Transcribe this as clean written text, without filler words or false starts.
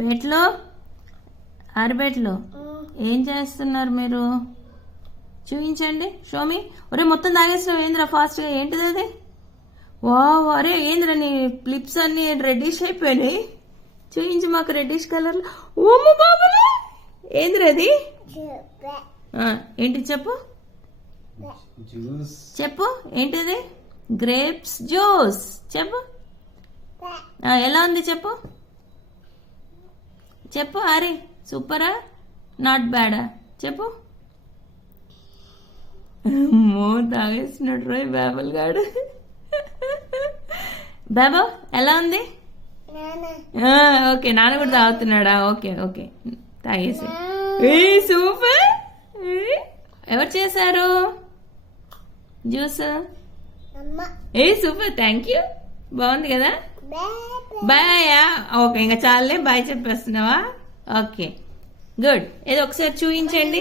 బెట్లో ఆరబెట్లో ఏం చేస్తున్నారు మీరు? చూపించండి, షోమి. ఒరే మొత్తం తాగేసినావు ఏంద్రా ఫాస్ట్గా? ఏంటిది అది? వా అరే ఏంద్రా నీ లిప్స్ అన్ని రెడ్డిష్ అయిపోయినాయి. చూపించు మాకు రెడ్డిష్ కలర్లో. ఓము బాబులే, ఏంద్రా అది? ఏంటి చెప్పు చెప్పు, ఏంటిది? Grapes juice. చెప్పు ఎలా ఉంది చెప్పు చెప్పు. హరి సూపరా నాట్ బ్యాడా చెప్పు. అమ్మో తాగేసినట్టు రోయ్ బాబల్ గాడు. బాబా ఎలా ఉంది? ఓకే నాన్న కూడా తాగుతున్నాడా? ఓకే ఓకే తాగేసి. సూపర్. ఎవరు చేశారు జ్యూస్? Super, thank you. బాగుంది కదా? బాయ్. ఓకే ఇంకా చాలే బాయ్ చెప్పేస్తున్నావా? Okay good. ఏదో ఒకసారి చూపించండి.